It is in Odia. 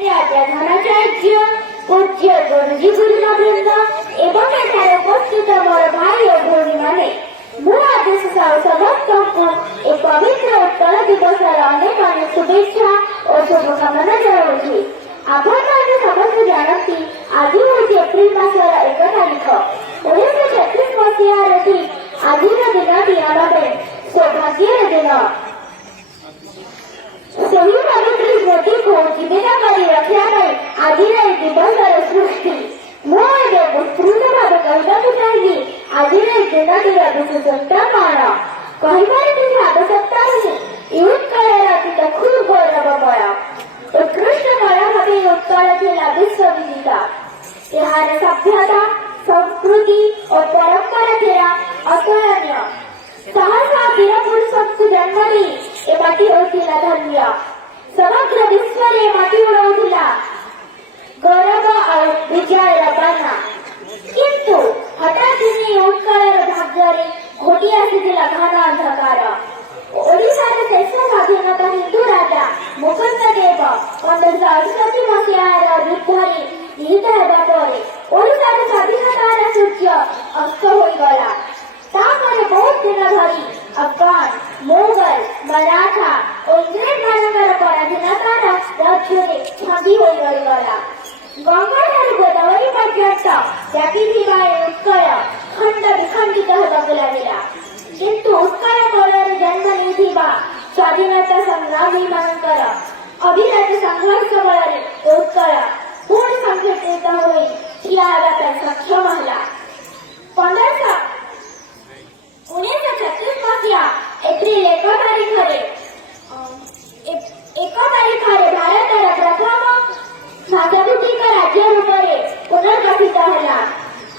धनाचार्य पूज्य गुरुजी गुरुवृंद एवं एठारे उपस्थित मोर भाई और भौणी माने मु आज समस्तଙ୍କୁ ए पवित्र उत्कल दिवसर अनेक अनेक शुभेच्छा और शुभकामना जणाउछि। आपणମାନେ ସମସ୍ତେ ଜାଣନ୍ତି ଆଜି ହେଉଛି ଏପ୍ରିଲ ମାସର 1 ତାରିଖ। 1936 ମସିହାର ଠିକ୍ ଆଜିର ଦିନଟି ଆମ ପାଇଁ ସୌଭାଗ୍ୟର ଦିନ। ସେହି ପବିତ୍ର ସ୍ମୃତିକୁ ଜୀବିତ କରି ରଖିବା ପାଇଁ ଆଜିର ଏହି ଦିବସର ସୃଷ୍ଟି। ମୁଁ ଏବେ ବିସ୍ତୃତ ଭାବେ କହିବାକୁ ଚାହିଁବି ଆଜିର ଏହି ଦିନଟିର ବିଶେଷତ୍ୱ କ'ଣ। କହିବାର କିଛି ଆବଶ୍ୟକତା ନାହିଁ। ଏହି ଉତ୍କଳର ଅତୀତ ଖୁବ୍ ଗୌରବମୟ। ଉତ୍କୃଷ୍ଟମୟ ଭାବେ ଏହି ଉତ୍କଳ ଥିଲା ବିଶ୍ୱବିଦିତ। ଏହାର ସଭ୍ୟତା ସଂସ୍କୃତି ଓ ପରମ୍ପରା ଥିଲା ଅତୁଳନୀୟ। ଶହ ଶହ ବୀର ପୁରୁଷଙ୍କୁ ଜନ୍ମ ଦେଇ ଏ ମାଟି ହେଉଥିଲା ଧନ୍ୟ। ସମଗ୍ର ବିଶ୍ୱରେ ମାଟି ଉଡ଼ାଉଥିଲା ଗୌରବ ଆଉ ବିଜୟର ବାନା। କିନ୍ତୁ ହଠାତ୍ ଦିନେ ଉତ୍କଳର ଭାଗ୍ୟରେ ଘୋଟି ଆସିଥିଲା ଘନ ଅନ୍ଧକାର। ଓଡ଼ିଶାର ଶେଷ ସ୍ୱାଧୀନତା ହିନ୍ଦୁ ରାଜା ମୁକୁନ୍ଦ ଦେବ 1568 ମସିହାର ଯୁଦ୍ଧରେ ନିହତ ହେବା ପରେ ଓଡ଼ିଶାର ସ୍ୱାଧୀନତାର ସୂର୍ଯ୍ୟ ଅସ୍ତ ହୋଇଗଲା। ତାପରେ ବହୁତ ଦିନ ଧରି ଅଫଗାନ, ମୋଗଲ, ମରାଠା ଓ ଇଂରେଜମାନଙ୍କର ପରାଧୀନତାର ରାଜ୍ୟରେ ଛନ୍ଦି ହୋଇ ରହିଗଲା। ଗଙ୍ଗାଠାରୁ ଗୋଦାବରୀ ପର୍ଯ୍ୟନ୍ତ ବ୍ୟାପିଥିବା ଏ ଉତ୍କଳ ଖଣ୍ଡ ବିଖଣ୍ଡିତ ହେବାକୁ ଲାଗିଲା। କିନ୍ତୁ ଉତ୍କଳ କୋଳରେ ଜନ୍ମ ନେଇଥିବା ସ୍ୱାଧୀନତା ସଂଗ୍ରାମୀମାନଙ୍କର ଅବିରତ ସଂଘର୍ଷ ବଳରେ